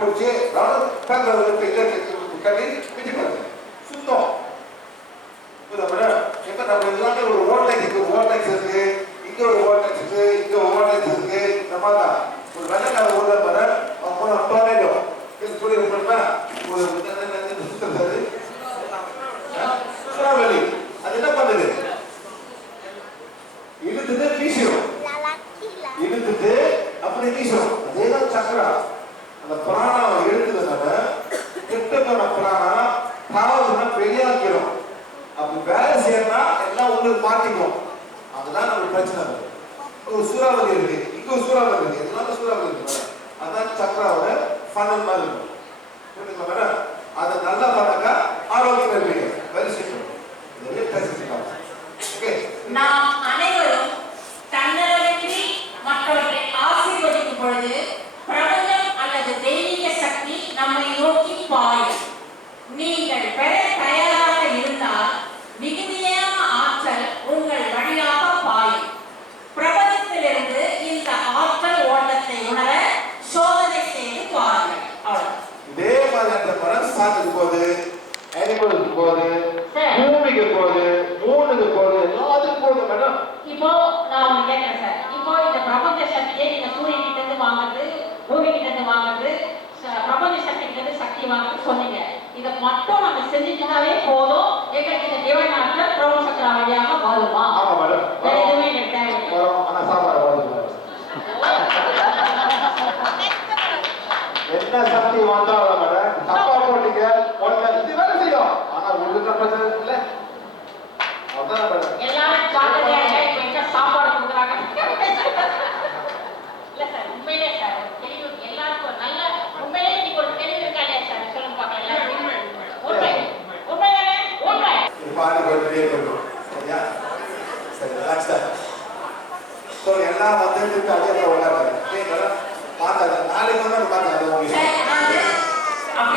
பிடிச்சி கட்டி பிடிப்பாங்க சுத்தம். இப்ப நம்ம எல்லாமே ஒரு ஓட்டெக்ஸ் இருக்கு, ஓட்டெக்ஸ் இருக்கு, இங்க ஒரு ஓட்டெக்ஸ் இருக்கு, இங்க ஒரு ஓட்டெக்ஸ் இருக்கு. இந்த மாதிரி ஒரு வெள்ளக்கார ஊர்ல பாரு அவங்க டொர்னேடோ சொல்லி ஒரு சூறாவளி அது என்ன பண்ணுது? இழுத்துட்டு வீசிடும், இழுத்துட்டு அப்படி வீசும். அதேதான் சக்கரா. அந்த பிராணம் எழுத்துறதுனால கெட்டமான பிராணம் பாவம்னா வெளியாக்கிறோம். அப்படி வேலை செய்யறா எல்லாம் உங்களுக்கு மாட்டிக்கும். அதுதான் நமக்கு பிரச்சனை. ஒரு சூறாவளி இருக்கு, இங்க ஒரு சூறாவளி இருக்கு, எல்லாமே சூறாவளி இருக்கு. அதான் சக்கராவோட ஃபனல் மாதிரி இருக்கும். புரியுதுங்களா? அதை நல்லா பண்ணாக்கா ஆரோக்கியம் இருப்பீங்க. Very simple. ஓகே, நாம் அனைவரும் தன்னலமின்றி மற்றவர்களை ஆசீர்வதிக்கும் பொழுது பிரபஞ்சம் அல்லது தெய்வீக சக்தி நம்மை நோக்கி பாயும். நீங்கள் பெற தயாராக இருந்தால் மிகுதியான ஆற்றல் உங்கள் வழியாக பாயும். பிரபஞ்சத்திலிருந்து இந்த ஆற்றல் ஓட்டத்தை உணர சோதனை செய்து பாருங்கள். அவ்வளவு. இதே மாதிரி அந்த மனசு சாத்துக்கு போகுது, அனிமலுக்கு போகுது, பூமிக்கு போகுது, மூணுக்கு போகுது, எல்லாத்துக்கும் போகுது மேடம். இப்போ நான் கேட்கிறேன் சார், இப்போ இந்த பிரபஞ்ச சக்தியை நீங்க சூரியன் கிட்ட இருந்து வாங்குறது, பூமி கிட்ட இருந்து வாங்குறது, பிரபஞ்ச சக்தி கிட்ட இருந்து சக்தி வாங்குறது சொன்னீங்க. இதை மட்டும் நம்ம செஞ்சுட்டாவே போதும், எங்களுக்கு இந்த டிவைன் ஆற்றல் பிரபு சக்கரா வழியாக வருமா? ஆமா மேடம். வேற எதுவுமே எனக்கு தேவையில்லை. வரும். ஆனா சாப்பாடு வருது. என்ன சக்தி வந்தாலும் மேடம் தப்பா போட்டீங்க இது வேலை செய்யும். ஆனா உங்களுக்கு பிரச்சனை இல்ல. அதான் மேடம். எல்லாரும் ஜாக்கிரதையா இருங்க. இப்போ எங்க சாப்பாடு கொடுக்குறாங்க? இல்ல சார், உண்மையிலே சார் தெளிவு எல்லாருக்கும் நல்ல உண்மையிலே இன்னைக்கு ஒரு தெளிவு இருக்கா இல்லையா சார்? சொல்லுங்க பார்க்கலாம். எல்லாரும் உண்மை உண்மைதானே? உண்மை. பாடி போயிட்டே இருக்கணும். சரியா? சரி, ரிலாக்ஸ் தான். ஸோ எல்லாம் வந்துட்டு அதே உட்காந்து பார்த்தா நாளைக்கு வந்து பார்த்தா